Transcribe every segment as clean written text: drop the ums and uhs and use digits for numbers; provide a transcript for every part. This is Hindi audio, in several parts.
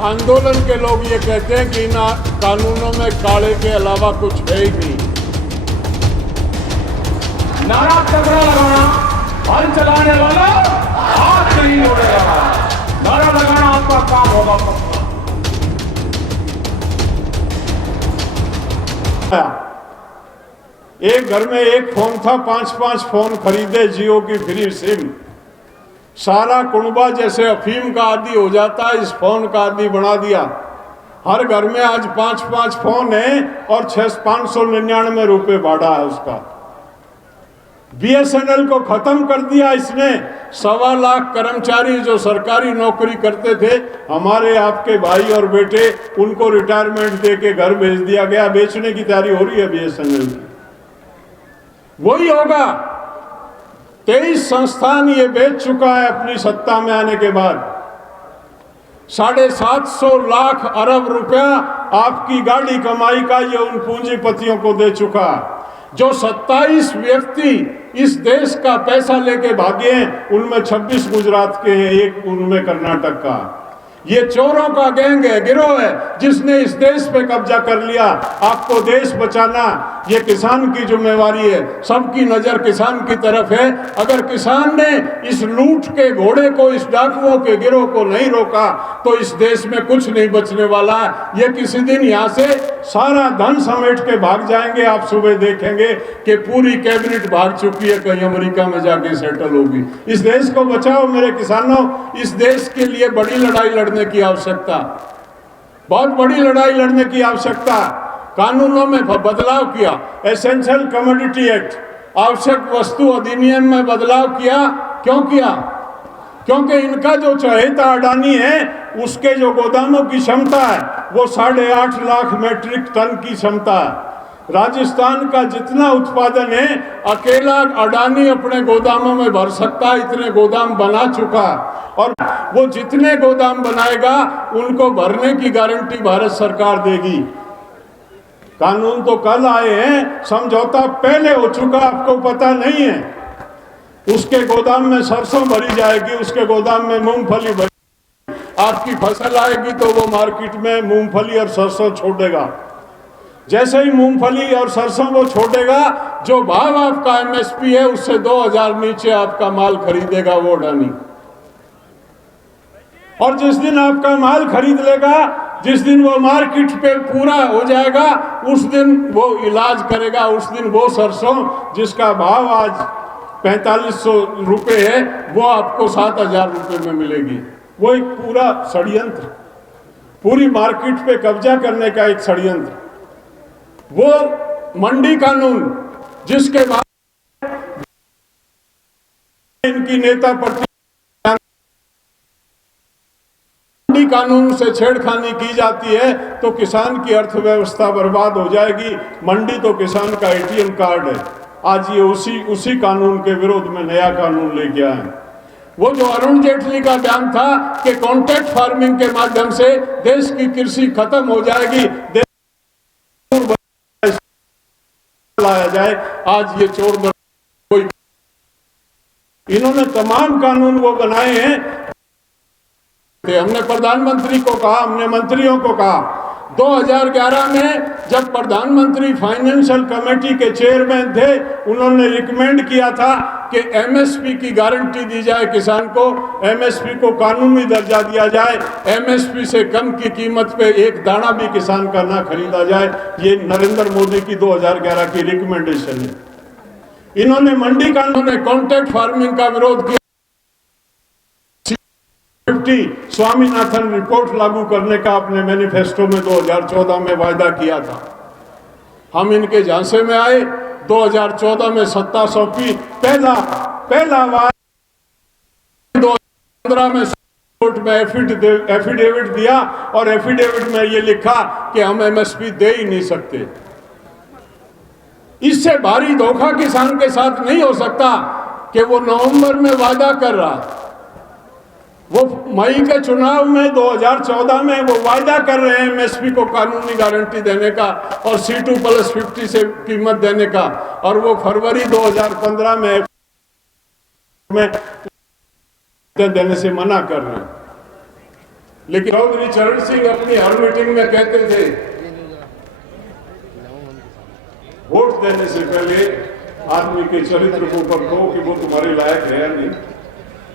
आंदोलन के लोग ये कहते हैं कि इन कानूनों में काले के अलावा कुछ है ही नहीं। नारा तगड़ा लगाना, हल चलाने वाला हाथ नहीं मोड़ेगा। नारा लगाना आपका काम होगा पक्का। एक घर में एक फोन था, 5-5 फोन खरीदे जियो की फ्री सिम। सारा कुनबा जैसे अफीम का आदी हो जाता है, इस फोन का आदी बना दिया। हर घर में आज 5-5 फोन है और 599 रुपए भाड़ा है उसका। बीएसएनएल को खत्म कर दिया इसने। 1.25 लाख कर्मचारी जो सरकारी नौकरी करते थे, हमारे आपके भाई और बेटे, उनको रिटायरमेंट दे के घर भेज दिया गया। बेचने की तैयारी हो रही है बीएसएनएल की। वही होगा। 23 संस्थान ये बेच चुका है अपनी सत्ता में आने के बाद। 750 लाख अरब रुपया आपकी गाड़ी कमाई का ये उन पूंजीपतियों को दे चुका। जो 27 व्यक्ति इस देश का पैसा लेके भागे हैं, उनमें 26 गुजरात के हैं, एक उनमें कर्नाटक का। ये चोरों का गैंग है, गिरोह है, जिसने इस देश पे कब्जा कर लिया। आपको देश बचाना ये किसान की जिम्मेवारी है। सबकी नजर किसान की तरफ है। अगर किसान ने इस लूट के घोड़े को, इस डाकुओं के गिरोह को नहीं रोका तो इस देश में कुछ नहीं बचने वाला। ये किसी दिन यहाँ से सारा धन समेट के भाग जाएंगे। आप सुबह देखेंगे कि पूरी कैबिनेट भाग चुकी है, कहीं अमेरिका में जाके सेटल होगी। इस देश को बचाओ मेरे किसानों। इस देश के लिए बड़ी लड़ाई लड़ने की आवश्यकता, बहुत बड़ी लड़ाई लड़ने की आवश्यकता। कानूनों में बदलाव किया, एसेंशियल कमोडिटी एक्ट, आवश्यक वस्तु अधिनियम में बदलाव किया। क्यों किया? क्योंकि इनका जो चहेता अडानी है, उसके जो गोदामों की क्षमता है वो 8.5 लाख मेट्रिक टन की क्षमता है। राजस्थान का जितना उत्पादन है, अकेला अडानी अपने गोदामों में भर सकता है। इतने गोदाम बना चुका, और वो जितने गोदाम बनाएगा उनको भरने की गारंटी भारत सरकार देगी। कानून तो कल आए हैं, समझौता पहले हो चुका, आपको पता नहीं है। उसके गोदाम में सरसों भरी जाएगी, उसके गोदाम में मूंगफली भरी। आपकी फसल आएगी तो वो मार्केट में मूंगफली और सरसों छोड़ेगा। जैसे ही मूंगफली और सरसों वो छोड़ेगा, जो भाव आपका एमएसपी है उससे 2000 नीचे आपका माल खरीदेगा वो अडानी। और जिस दिन आपका माल खरीद लेगा, जिस दिन वो मार्केट पे पूरा हो जाएगा, उस दिन वो इलाज करेगा। उस दिन वो सरसों जिसका भाव आज 4500 रुपये है, वो आपको 7000 रुपये में मिलेगी। वो एक पूरा षड्यंत्र, पूरी मार्केट पे कब्जा करने का एक षड्यंत्र। वो मंडी कानून जिसके बाद इनकी नेता मंडी कानून से छेड़खानी की जाती है तो किसान की अर्थव्यवस्था बर्बाद हो जाएगी। मंडी तो किसान का एटीएम कार्ड है। आज ये उसी कानून के विरोध में नया कानून लेके आए। वो जो अरुण जेटली का बयान था कि कॉन्ट्रैक्ट फार्मिंग के माध्यम से देश की कृषि खत्म हो जाएगी, लाया जाए, आज ये चोर कोई। इन्होंने तमाम कानून वो बनाए हैं। हमने प्रधानमंत्री को कहा, हमने मंत्रियों को कहा, 2011 में जब प्रधानमंत्री फाइनेंशियल कमेटी के चेयरमैन थे, उन्होंने रिकमेंड किया था कि एमएसपी की गारंटी दी जाए किसान को, एमएसपी को कानूनी दर्जा दिया जाए, एमएसपी से कम की कीमत पे एक दाना भी किसान का ना खरीदा जाए। ये नरेंद्र मोदी की 2011 की रिकमेंडेशन है। इन्होंने मंडी कानून, कॉन्ट्रैक्ट फार्मिंग का विरोध किया। स्वामीनाथन रिपोर्ट लागू करने का अपने मैनिफेस्टो में 2014 में वायदा किया था। हम इनके झांसे में आए, 2014 में सत्ता सौंपी, पहला वायदा 2015 में कोर्ट में एफिडेविट दिया और एफिडेविट में ये लिखा कि हम एमएसपी दे ही नहीं सकते। इससे भारी धोखा किसान के साथ नहीं हो सकता कि वो नवंबर में वादा कर रहा, वो मई के चुनाव में 2014 में वो वायदा कर रहे हैं एमएसपी को कानूनी गारंटी देने का और C2+50 से कीमत देने का, और वो फरवरी 2015 में देने से मना कर रहे हैं। लेकिन चौधरी चरण सिंह अपनी हर मीटिंग में कहते थे वोट देने से पहले आदमी के चरित्र को परखो कि वो तुम्हारे लायक है या नहीं,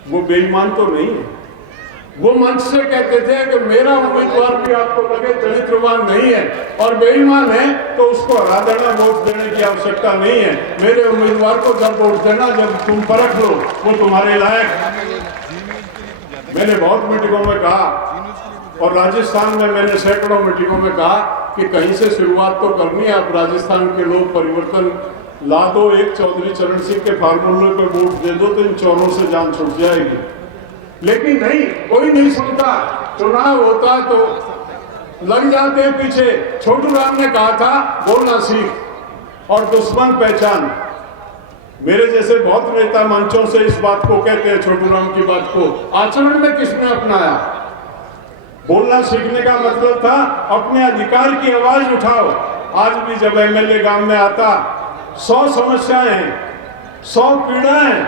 वो बेईमान तो नहीं है। वो मंच से कहते थे कि मेरा उम्मीदवार भी आपको लगे चरित्रवान नहीं है और बेईमान है तो उसको हरा देना, वोट देने की आवश्यकता नहीं है। मेरे उम्मीदवार को जब वोट देना जब तुम परख लो वो तुम्हारे लायक। मैंने बहुत मीटिंगों में कहा और राजस्थान में मैंने सैकड़ों मीटिंगों में कहा कि कहीं से शुरुआत तो करनी है। आप राजस्थान के लोग परिवर्तन ला दो, एक चौधरी चरण सिंह के फार्मूले पे वोट दे दो तो इन चोरों से जान छूट जाएगी। लेकिन नहीं, कोई नहीं सुनता। चुनाव होता तो लग जाते हैं पीछे। छोटू राम ने कहा था बोलना सीख और दुश्मन पहचान। मेरे जैसे बहुत नेता मंचों से इस बात को कहते हैं, छोटू राम की बात को आचरण में किसने अपनाया? बोलना सीखने का मतलब था अपने अधिकार की आवाज उठाओ। आज भी जब एमएलए गांव में आता 100 समस्याएं हैं, 100 पीड़ाएं,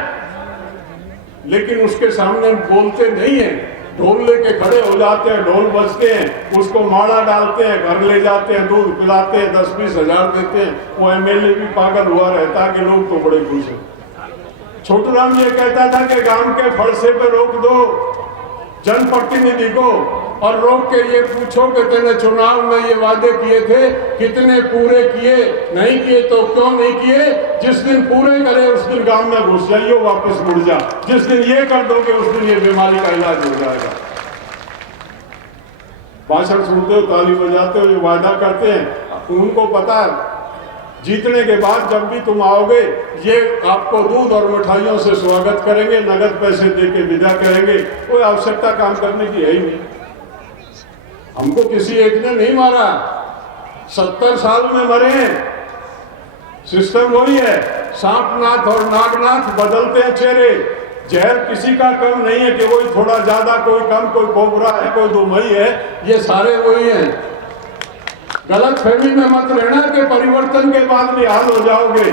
लेकिन उसके सामने बोलते नहीं है। ढोल लेके खड़े हो जाते हैं, ढोल बजते हैं, उसको माला डालते हैं, घर ले जाते हैं, दूध पिलाते हैं, 10-20 हजार देते हैं। वो एमएलए भी पागल हुआ रहता कि लोग तो बड़े खुश हैं। छोटू राम ये कहता था कि गांव के फरसे पे रोक दो जनप्रतिनिधि को और रोक के ये पूछो कि तेने चुनाव में ये वादे किए थे कितने पूरे किए, नहीं किए तो क्यों नहीं किए? जिस दिन पूरे करे उस दिन गांव में घुस जाइए, वापस मुड़ जा। जिस दिन ये कर दोगे उस दिन ये बीमारी का इलाज हो जाएगा। भाषण सुनते हो, ताली बजाते हो, ये वादा करते हैं, उनको पता है जीतने के बाद जब भी तुम आओगे ये आपको दूध और मिठाइयों से स्वागत करेंगे, नगद पैसे देके विदा करेंगे। कोई आवश्यकता काम करने की है ही नहीं। हमको किसी एक ने नहीं मारा, 70 साल में मरे हैं। सिस्टम वही है, सांपनाथ और नागनाथ बदलते हैं चेहरे। जहर किसी का कम नहीं है कि कोई थोड़ा ज्यादा, कोई कम, कोई कोबरा है, कोई दुमई है, ये सारे वही हैं। गलत फहमी में मत रहना कि परिवर्तन के बाद भी हाल हो जाओगे।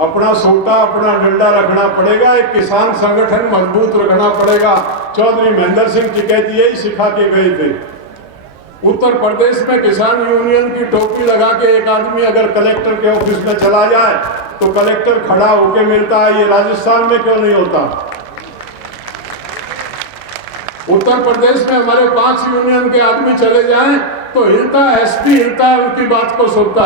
अपना सोटा, अपना डंडा रखना पड़ेगा, एक किसान संगठन मजबूत रखना पड़ेगा। चौधरी महेंद्र सिंह टिकैत यही सिखा के गए थे। उत्तर प्रदेश में किसान यूनियन की टोपी लगा के एक आदमी अगर कलेक्टर के ऑफिस में चला जाए तो कलेक्टर खड़ा होके मिलता है। ये राजस्थान में क्यों नहीं होता? उत्तर प्रदेश में हमारे 5 यूनियन के आदमी चले जाएं तो हिलता, एसपी हिलता है, उनकी बात को सुनता।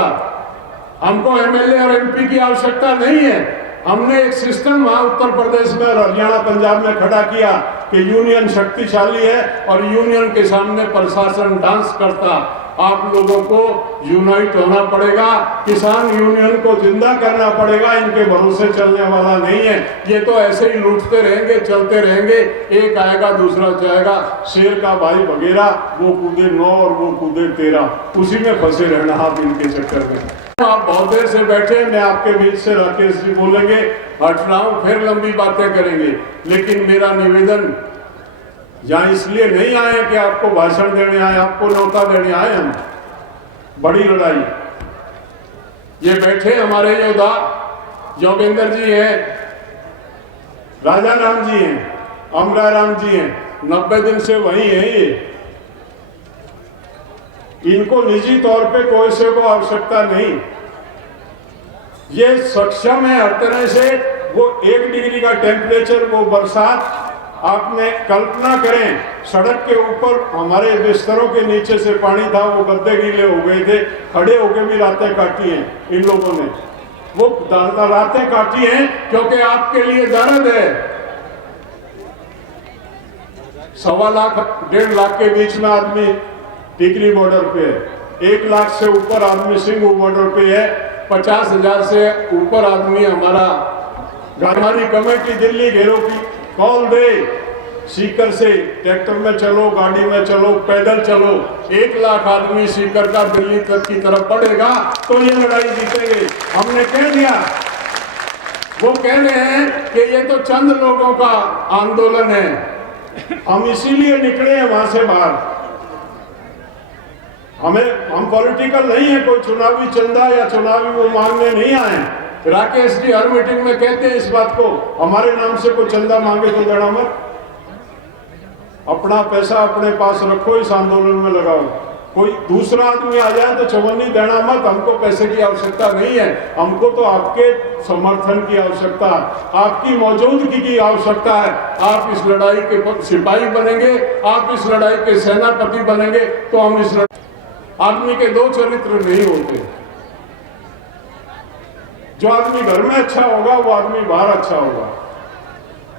हमको एमएलए और एमपी की आवश्यकता नहीं है। हमने एक सिस्टम वहां उत्तर प्रदेश में और हरियाणा पंजाब में खड़ा किया कि यूनियन शक्तिशाली है और यूनियन के सामने प्रशासन डांस करता। आप लोगों को यूनाइट होना पड़ेगा, किसान यूनियन को जिंदा करना पड़ेगा। इनके भरोसे चलने वाला नहीं है। ये तो ऐसे ही लूटते रहेंगे, चलते रहेंगे, एक आएगा दूसरा जाएगा। शेर का भाई बगेरा, वो कूदे 9 और वो कूदे 13, उसी में फंसे रहना आप इनके चक्कर में। आप बहुत देर से बैठे, मैं आपके बीच से राकेश जी बोलेंगे, हट रहा हूं, फिर लंबी बातें करेंगे। लेकिन मेरा निवेदन, यहाँ इसलिए नहीं आए कि आपको भाषण देने आए, आपको न्योता देने आए। हम बड़ी लड़ाई, ये बैठे हमारे योद्धा योगेंद्र जी हैं, राजा राम जी हैं, अमरा राम जी हैं, 90 दिन से वही हैं। ये इनको निजी तौर पे कोई से को आवश्यकता नहीं। ये सक्षम है हर तरह से। वो 1 डिग्री का टेम्परेचर, वो बरसात, आपने कल्पना करें सड़क के ऊपर हमारे बिस्तरों के नीचे से पानी था, वो गद्दे गीले हो गए थे, खड़े होकर भी रातें काटी हैं इन लोगों ने। वो रातें काटी हैं क्योंकि आपके लिए दर्द है। 1.25 लाख 1.5 लाख के बीच में आदमी टिकरी बॉर्डर पे है, 1 लाख से ऊपर आदमी सिंघू बॉर्डर पे है, 50,000 से ऊपर आदमी हमारा। हमारी कमेटी दिल्ली घेरों की कॉल दे, सीकर से ट्रैक्टर में चलो, गाड़ी में चलो, पैदल चलो, 1 लाख आदमी सीकर का दिल्ली तक की तरफ बढ़ेगा तो ये लड़ाई जीतेंगे। हमने कह दिया। वो कह रहे हैं कि ये तो चंद लोगों का आंदोलन है, हम इसीलिए निकले हैं वहां से बाहर। हम पॉलिटिकल नहीं है, कोई चुनावी चंदा या चुनावी वो मांगने नहीं आए। राकेश जी हर मीटिंग में कहते हैं इस बात को, हमारे नाम से कोई चंदा मांगे तो देना मत। अपना पैसा अपने पास रखो, इस आंदोलन में लगाओ। कोई दूसरा आदमी आ जाए तो चवन्नी देना मत, हमको पैसे की आवश्यकता नहीं है, हमको तो आपके समर्थन की आवश्यकता है, आपकी मौजूदगी की आवश्यकता है। आप इस लड़ाई के सिपाही बनेंगे, आप इस लड़ाई के सेनापति बनेंगे, तो हम इस आदमी के दो चरित्र नहीं होते। जो आदमी घर में अच्छा होगा वो आदमी बाहर अच्छा होगा,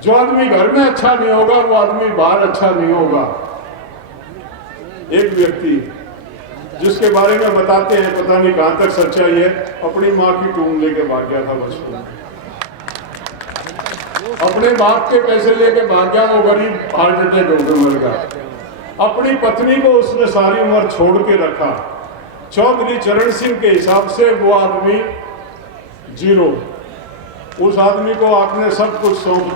जो आदमी घर में अच्छा नहीं होगा वो आदमी बाहर अच्छा नहीं होगा। एक व्यक्ति जिसके बारे में बताते हैं, पता नहीं कहां तक सच्चाई है, अपनी मां की टूम लेके भाग गया था बचपन में, अपने बाप के पैसे लेके भाग गया, वो गरीब हार्ट अटैक होकर मर गया। अपनी पत्नी को उसने सारी उम्र छोड़ के रखा। चौधरी चरण सिंह के हिसाब से वो आदमी जीरो, उस आदमी को आपने सब कुछ सौंप दिया।